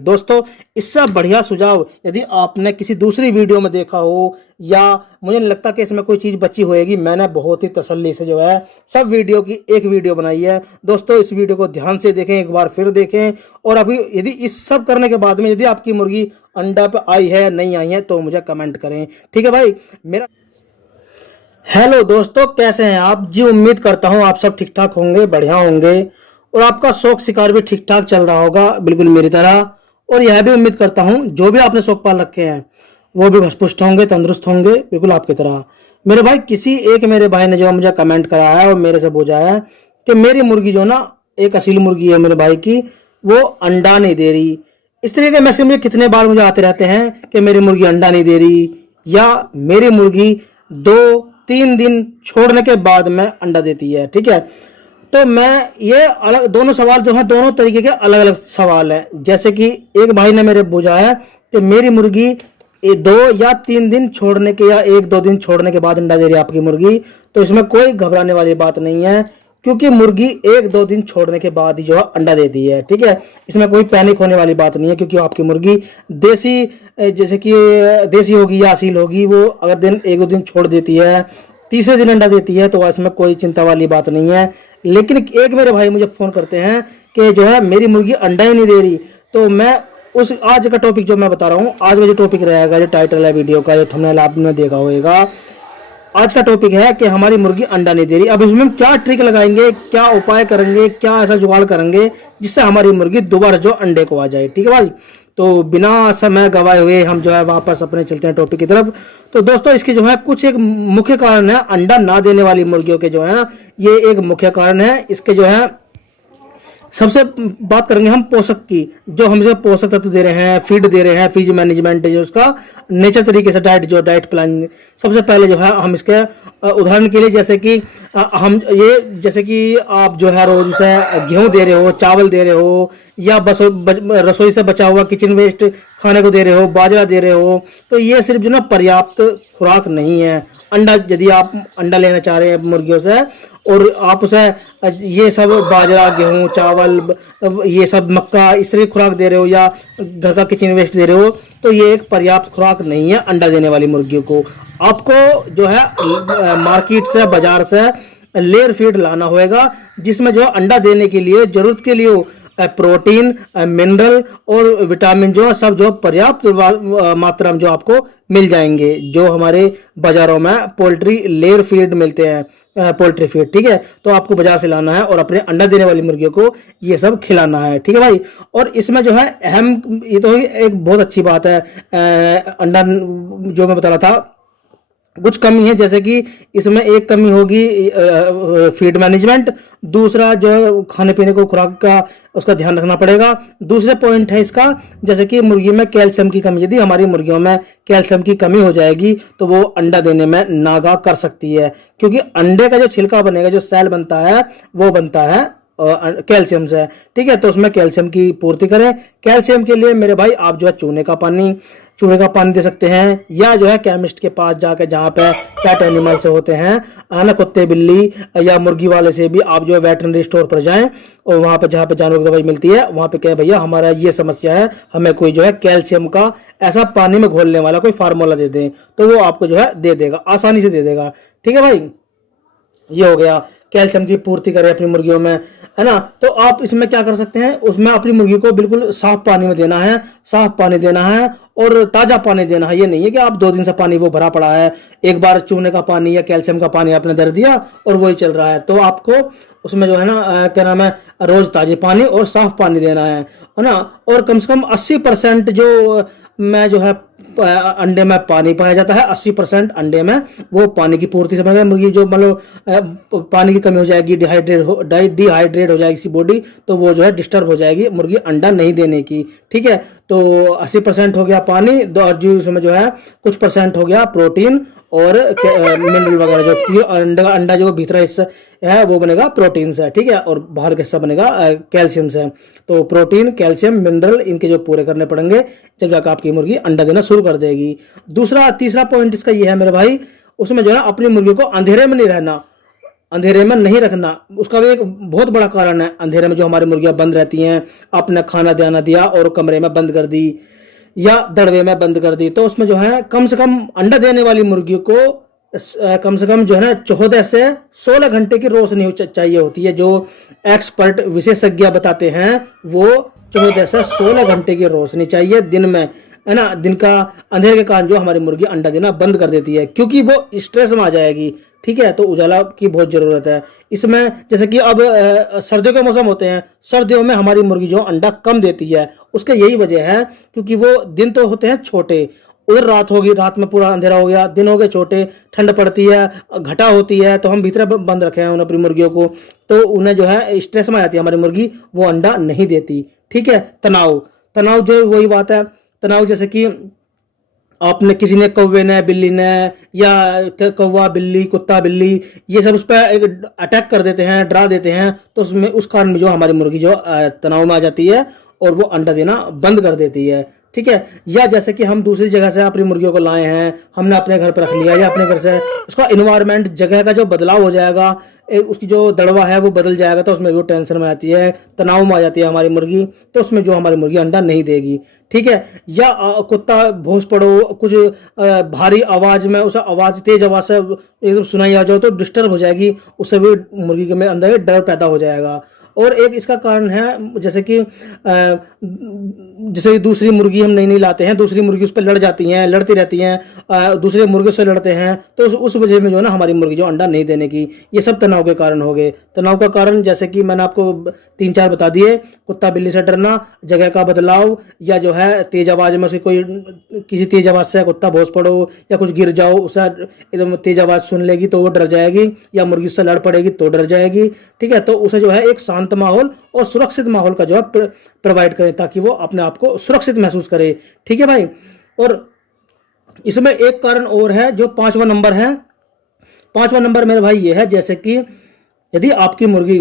दोस्तों, इससे बढ़िया सुझाव यदि आपने किसी दूसरी वीडियो में देखा हो या मुझे नहीं लगता कि इसमें कोई चीज़ बची होएगी। मैंने बहुत ही तसल्ली से जो है सब वीडियो की एक वीडियो बनाई है। दोस्तों, इस वीडियो को ध्यान से देखें, एक बार फिर देखें। और अभी यदि इस सब करने के बाद में यदि आपकी मुर्गी अंडा पे आई है नहीं आई है तो मुझे कमेंट करें, ठीक है भाई। मेरा हेलो दोस्तों, कैसे हैं आप जी? उम्मीद करता हूं आप सब ठीक ठाक होंगे, बढ़िया होंगे और आपका शौक शिकार भी ठीक ठाक चल रहा होगा, बिल्कुल मेरी तरह। और यह भी उम्मीद करता हूं जो भी आपने शौक पाल रखे हैं वो भी हष्ट होंगे, तंदुरुस्त होंगे, बिल्कुल आपकी तरह। मेरे भाई, किसी एक मेरे भाई ने जो मुझे कमेंट कराया है और मेरे से पूछा है कि मेरी मुर्गी जो ना, एक असील मुर्गी है मेरे भाई की, वो अंडा नहीं दे रही। इस तरीके के मैसेज मुझे कितने बार मुझे आते रहते हैं कि मेरी मुर्गी अंडा नहीं दे रही या मेरी मुर्गी 2-3 दिन छोड़ने के बाद में अंडा देती है, ठीक है। तो मैं ये अलग दोनों सवाल जो है, दोनों तरीके के अलग अलग सवाल हैं। जैसे कि एक भाई ने मेरे पूछा है कि मेरी मुर्गी 2 या 3 दिन छोड़ने के या 1-2 दिन छोड़ने के बाद अंडा दे रही है आपकी मुर्गी, तो इसमें कोई घबराने वाली बात नहीं है, क्योंकि मुर्गी 1-2 दिन छोड़ने के बाद ही जो है अंडा देती है, ठीक है। इसमें कोई पैनिक होने वाली बात नहीं है, क्योंकि आपकी मुर्गी देसी, जैसे कि देसी होगी या असील होगी, वो अगर 1-2 दिन छोड़ देती है, तीसरे दिन अंडा देती है, तो इसमें कोई चिंता वाली बात नहीं है। लेकिन एक मेरे भाई मुझे फ़ोन करते हैं कि जो है मेरी मुर्गी अंडा ही नहीं दे रही। तो मैं उस आज का टॉपिक जो मैं बता रहा हूँ, आज का जो टॉपिक रहेगा, जो टाइटल है वीडियो का, जो थंबनेल आपने देखा होगा, आज का टॉपिक है कि हमारी मुर्गी अंडा नहीं दे रही। अब इसमें हम क्या ट्रिक लगाएंगे, क्या उपाय करेंगे, क्या ऐसा जुगाड़ करेंगे जिससे हमारी मुर्गी दोबारा जो अंडे को आ जाए, ठीक है भाई। तो बिना समय गवाए हुए हम जो है वापस अपने चलते हैं टॉपिक की तरफ। तो दोस्तों, इसके जो है कुछ एक मुख्य कारण है अंडा ना देने वाली मुर्गियों के, जो है ये एक मुख्य कारण है। इसके जो है सबसे बात करेंगे हम पोषक की, जो हमसे पोषक तत्व दे रहे हैं, फीड दे रहे हैं, फीड मैनेजमेंट जो उसका नेचर तरीके से डाइट प्लान। सबसे पहले जो है हम इसके उदाहरण के लिए, जैसे कि हम ये, जैसे कि आप जो है रोज से गेहूं दे रहे हो, चावल दे रहे हो, या रसोई से बचा हुआ किचन वेस्ट खाने को दे रहे हो, बाजरा दे रहे हो, तो ये सिर्फ जो ना पर्याप्त खुराक नहीं है। अंडा, यदि आप अंडा लेना चाह रहे हैं मुर्गियों से और आप उसे ये सब बाजरा, गेहूं, चावल, ये सब मक्का, इस तरह की खुराक दे रहे हो या घर का किचन वेस्ट दे रहे हो, तो ये एक पर्याप्त खुराक नहीं है अंडा देने वाली मुर्गियों को। आपको जो है मार्केट से, बाजार से लेयर फीड लाना होगा, जिसमें जो अंडा देने के लिए जरूरत के लिए प्रोटीन, मिनरल और विटामिन जो सब जो पर्याप्त मात्रा में जो आपको मिल जाएंगे, जो हमारे बाजारों में पोल्ट्री लेयर फीड मिलते हैं, पोल्ट्री फीड, ठीक है। तो आपको बाजार से लाना है और अपने अंडा देने वाली मुर्गियों को ये सब खिलाना है, ठीक है भाई। और इसमें जो है अहम, ये तो एक बहुत अच्छी बात है, अंडा जो मैं बता रहा था, कुछ कमी है, जैसे कि इसमें एक कमी होगी फीड मैनेजमेंट, दूसरा जो खाने पीने को खुराक का उसका ध्यान रखना पड़ेगा। दूसरे पॉइंट है इसका, जैसे कि मुर्गी में कैल्शियम की कमी, यदि हमारी मुर्गियों में कैल्शियम की कमी हो जाएगी तो वो अंडा देने में नागा कर सकती है, क्योंकि अंडे का जो छिलका बनेगा, जो सेल बनता है, वो बनता है कैल्शियम से, ठीक है। तो उसमें कैल्शियम की पूर्ति करें। कैल्शियम के लिए मेरे भाई आप जो है चूने का पानी दे सकते हैं, या जो है केमिस्ट के पास जाकर, जहाँ पे पेट एनिमल से होते हैं, आना कुत्ते बिल्ली या मुर्गी वाले से भी आप जो है वेटरनरी स्टोर पर जाएं और वहाँ पे जहाँ पे जानवर की दवाई मिलती है, वहाँ पे कहें भैया हमारा ये समस्या है, हमें कोई जो है कैल्शियम का ऐसा पानी में घोलने वाला कोई फार्मूला दे दें, तो वो आपको जो है दे देगा, आसानी से दे देगा, ठीक है भाई। ये हो गया, कैल्शियम की पूर्ति करें अपनी मुर्गियों में, है ना। तो आप इसमें क्या कर सकते हैं, उसमें अपनी मुर्गी को बिल्कुल साफ पानी में देना है, साफ पानी देना है और ताज़ा पानी देना है। ये नहीं है कि आप 2 दिन से पानी वो भरा पड़ा है, एक बार चूने का पानी या कैल्शियम का पानी आपने दे दिया और वही चल रहा है। तो आपको उसमें जो है ना, क्या नाम है, रोज ताजे पानी और साफ पानी देना है ना। और कम से कम 80% जो में जो है अंडे में पानी पाया जाता है, 80% अंडे में वो पानी की पूर्ति से बनेगा। मुर्गी जो मतलब पानी की कमी हो जाएगी, डिहाइड्रेट हो जाएगी इसकी बॉडी, तो वो जो है डिस्टर्ब हो जाएगी मुर्गी अंडा नहीं देने की, ठीक है। तो 80% हो गया पानी, और जो उसमें जो है कुछ % हो गया प्रोटीन और मिनरल वगैरह, जो अंडा जो भीतरा हिस्सा है वो बनेगा प्रोटीन से, ठीक है, और बाहर का हिस्सा बनेगा कैल्शियम से। तो प्रोटीन, कैल्शियम, मिनरल इनके जो पूरे करने पड़ेंगे, जब जाकर आपकी मुर्गी अंडा देना शुरू कर देगी। तीसरा पॉइंट इसका ये है मेरे भाई, उसमें जो है अपनी मुर्गी को अंधेरे में नहीं रहना। अंधेरे में नहीं रखना, उसका भी एक बहुत बड़ा कारण है। अंधेरे में जो हमारी मुर्गियां बंद रहती हैं, आपने खाना दाना दिया और कमरे में बंद कर दी या दड़बे में बंद कर दी, तो उसमें जो है कम से कम अंडा देने वाली मुर्गी को कम से कम जो है ना 14 से 16 घंटे की रोशनी चाहिए होती है। जो एक्सपर्ट विशेषज्ञ बताते हैं वो 14 से 16 घंटे की रोशनी चाहिए दिन में, है ना। दिन का अंधेरे के कारण जो हमारी मुर्गी अंडा देना बंद कर देती है, क्योंकि वो स्ट्रेस में आ जाएगी। ठीक है, तो उजाला की बहुत जरूरत है इसमें। जैसे कि अब सर्दियों के मौसम होते हैं, सर्दियों में हमारी मुर्गी जो अंडा कम देती है, उसका यही वजह है क्योंकि वो दिन तो होते हैं छोटे, उधर रात होगी, रात में पूरा अंधेरा हो गया, दिन हो गए छोटे, ठंड पड़ती है, घटा होती है, तो हम भीतर बंद रखे हैं उन अपनी मुर्गियों को, तो उन्हें जो है स्ट्रेस में आ जाती है हमारी मुर्गी, वो अंडा नहीं देती। ठीक है, तनाव, तनाव जो वही बात है, तनाव जैसे कि आपने किसी ने कौवे ने, बिल्ली ने, या कौवा बिल्ली, कुत्ता बिल्ली, ये सब उस पर अटैक कर देते हैं, डरा देते हैं, तो उसमें उस कारण जो हमारी मुर्गी जो तनाव में आ जाती है और वो अंडा देना बंद कर देती है। ठीक है, या जैसे कि हम दूसरी जगह से अपनी मुर्गियों को लाए हैं, हमने अपने घर पर रख लिया, या अपने घर से उसका इन्वायरमेंट, जगह का जो बदलाव हो जाएगा, उसकी जो दड़वा है वो बदल जाएगा, तो उसमें वो टेंशन में आती है, तनाव में आ जाती है हमारी मुर्गी, तो उसमें जो हमारी मुर्गी अंडा नहीं देगी। ठीक है, या कुत्ता भौंस पड़ो, कुछ भारी आवाज में, उसे आवाज, तेज आवाज से एकदम सुनाई आ जाओ तो डिस्टर्ब हो जाएगी, उससे भी मुर्गी के अंदर डर पैदा हो जाएगा। और एक इसका कारण है जैसे कि जैसे दूसरी मुर्गी हम नई नई लाते हैं, दूसरी मुर्गी उस पर लड़ जाती हैं, लड़ती रहती हैं, दूसरे मुर्गे से लड़ते हैं, तो उस वजह में जो है ना हमारी मुर्गी जो अंडा नहीं देने की, ये सब तनाव के कारण हो गए। तनाव का कारण जैसे कि मैंने आपको 3-4 बता दिए, कुत्ता बिल्ली से डरना, जगह का बदलाव, या जो है तेज आवाज में से कोई किसी तेज आवाज से कुत्ता भौंस पड़ो या कुछ गिर जाओ, उसे एकदम तेज आवाज सुन लेगी तो वो डर जाएगी, या मुर्गी उससे लड़ पड़ेगी तो डर जाएगी। ठीक है, तो उसे जो है एक शांत माहौल और सुरक्षित माहौल का जो है प्रोवाइड करें, ताकि वो अपने आप को सुरक्षित महसूस करे। ठीक है भाई, और इसमें एक कारण और है जो 5वां नंबर है। 5वां नंबर मेरे भाई ये है, जैसे कि यदि आपकी मुर्गी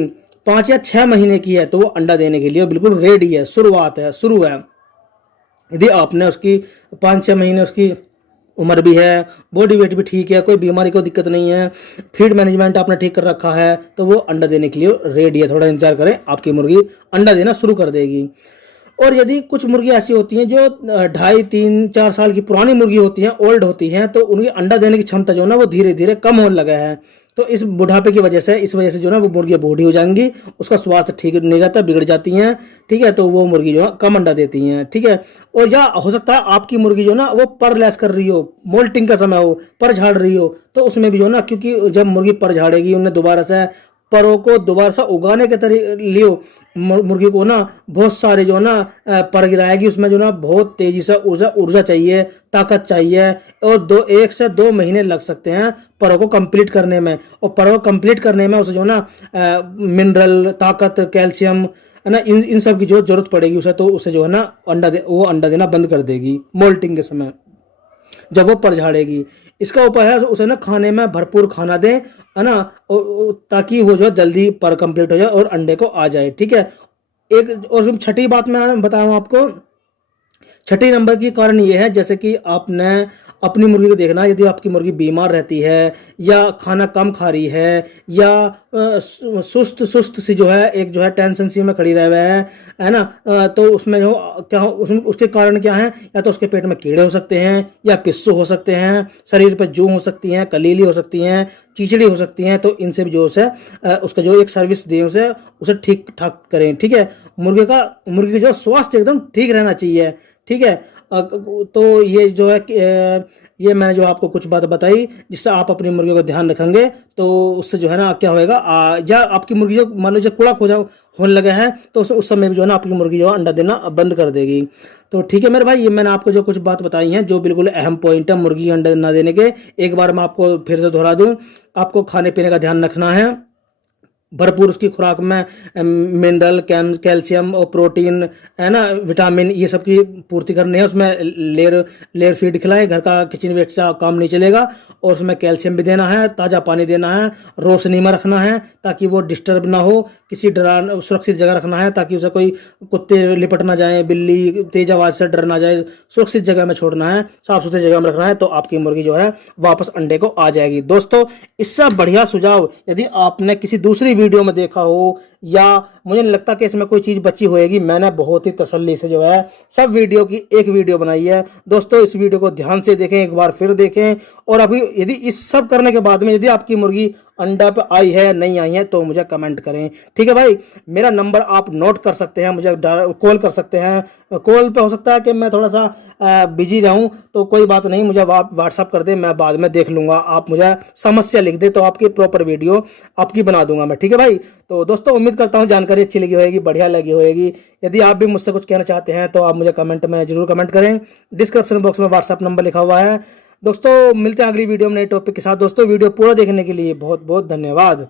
5 या 6 महीने की है तो वो अंडा देने के लिए बिल्कुल रेडी है, शुरुआत है, शुरू है। यदि आपने उसकी 5-6 महीने उसकी उम्र भी है, बॉडी वेट भी ठीक है, कोई बीमारी को दिक्कत नहीं है, फीड मैनेजमेंट आपने ठीक कर रखा है, तो वो अंडा देने के लिए रेडी है। थोड़ा इंतजार करें, आपकी मुर्गी अंडा देना शुरू कर देगी। और यदि कुछ मुर्गी ऐसी होती हैं जो 2.5-3-4 साल की पुरानी मुर्गी होती हैं, ओल्ड होती हैं, तो उनकी अंडा देने की क्षमता जो है ना वो धीरे धीरे कम होने लगा है। तो इस बुढ़ापे की वजह से, इस वजह से जो है ना वो मुर्गियाँ बूढ़ी हो जाएंगी, उसका स्वास्थ्य ठीक नहीं रहता, बिगड़ जाती हैं। ठीक है, तो वो मुर्गी जो है कम अंडा देती हैं। ठीक है, और या हो सकता है आपकी मुर्गी जो ना वो पर लैस कर रही हो, मोल्टिंग का समय हो, पर झाड़ रही हो, तो उसमें भी जो ना, क्योंकि जब मुर्गी पर झाड़ेगी, उन्हें दोबारा से परों को दोबारा से उगाने के लिए मुर्गी को ना बहुत सारे जो ना पर गिराएगी, उसमें जो ना बहुत तेजी से ऊर्जा चाहिए, ताकत चाहिए, और 1 से 2 महीने लग सकते हैं परों को कंप्लीट करने में। और परों को कंप्लीट करने में उसे जो ना मिनरल, ताकत, कैल्शियम, है ना, इन सब की जो जरूरत पड़ेगी उसे, तो उसे जो है ना वो अंडा देना बंद कर देगी मोल्टिंग के समय, जब वो पर झाड़ेगी। इसका उपाय है उसे ना खाने में भरपूर खाना दें, है ना, ताकि वो जो जल्दी पर कंप्लीट हो जाए और अंडे को आ जाए। ठीक है, एक और छठी बात मैं बताऊं आपको, छठी नंबर की कारण ये है, जैसे कि आपने अपनी मुर्गी को देखना, यदि आपकी मुर्गी बीमार रहती है, या खाना कम खा रही है, या सुस्त सुस्त सी जो है, एक जो है टेंशन सी में खड़ी रह हुआ है ना, तो उसमें जो क्या उसके कारण क्या है, या तो उसके पेट में कीड़े हो सकते हैं, या पिस्सू हो सकते हैं, शरीर पर जू हो सकती हैं, कलीली हो सकती हैं, चिचड़ी हो सकती हैं, तो इनसे भी जो है उसका जो एक सर्विस दें, उसे ठीक ठाक करें। ठीक है, मुर्गी का जो स्वास्थ्य एकदम ठीक रहना चाहिए। ठीक है, तो ये जो है ये मैंने जो आपको कुछ बात बताई, जिससे आप अपनी मुर्गियों का ध्यान रखेंगे, तो उससे जो है ना क्या होएगा, या आपकी मुर्गी जो मान लो जो कूड़ा खोजा होने लगा है, तो उस समय भी जो है ना आपकी मुर्गी जो है अंडा देना बंद कर देगी। तो ठीक है मेरे भाई, ये मैंने आपको जो कुछ बात बताई हैं, जो बिल्कुल अहम पॉइंट है मुर्गी अंडा ना देने के, एक बार मैं आपको फिर से दोहरा दूं, आपको खाने पीने का ध्यान रखना है, भरपूर उसकी खुराक में मिनरल कैल्शियम और प्रोटीन है ना, विटामिन, ये सब की पूर्ति करनी है। उसमें लेयर लेयर फीड खिलाएं, घर का किचन वेस्ट का काम नहीं चलेगा। और उसमें कैल्शियम भी देना है, ताज़ा पानी देना है, रोशनी में रखना है ताकि वो डिस्टर्ब ना हो, किसी डरा सुरक्षित जगह रखना है ताकि उसे कोई कुत्ते लिपट ना जाए, बिल्ली तेज आवाज़ से डर ना जाए, सुरक्षित जगह में छोड़ना है, साफ सुथरी जगह में रखना है, तो आपकी मुर्गी जो है वापस अंडे को आ जाएगी। दोस्तों, इससे बढ़िया सुझाव यदि आपने किसी दूसरी वीडियो में देखा हो, या मुझे नहीं लगता कि इसमें कोई चीज़ बची होएगी। मैंने बहुत ही तसल्ली से जो है सब वीडियो की एक वीडियो बनाई है। दोस्तों, इस वीडियो को ध्यान से देखें, एक बार फिर देखें। और अभी यदि इस सब करने के बाद में यदि आपकी मुर्गी अंडा पे आई है, नहीं आई है, तो मुझे कमेंट करें। ठीक है भाई, मेरा नंबर आप नोट कर सकते हैं, मुझे कॉल कर सकते हैं। कॉल पे हो सकता है कि मैं थोड़ा सा बिजी रहूं, तो कोई बात नहीं, मुझे व्हाट्सअप कर दे, मैं बाद में देख लूंगा। आप मुझे समस्या लिख दे तो आपकी प्रॉपर वीडियो आपकी बना दूंगा मैं। ठीक है भाई, तो दोस्तों उम्मीद करता हूँ जानकारी अच्छी लगी होगी, बढ़िया लगी होगी। यदि आप भी मुझसे कुछ कहना चाहते हैं तो आप मुझे कमेंट में जरूर कमेंट करें। डिस्क्रिप्शन बॉक्स में व्हाट्सअप नंबर लिखा हुआ है। दोस्तों, मिलते हैं अगली वीडियो में नए टॉपिक के साथ। दोस्तों, वीडियो पूरा देखने के लिए बहुत बहुत धन्यवाद।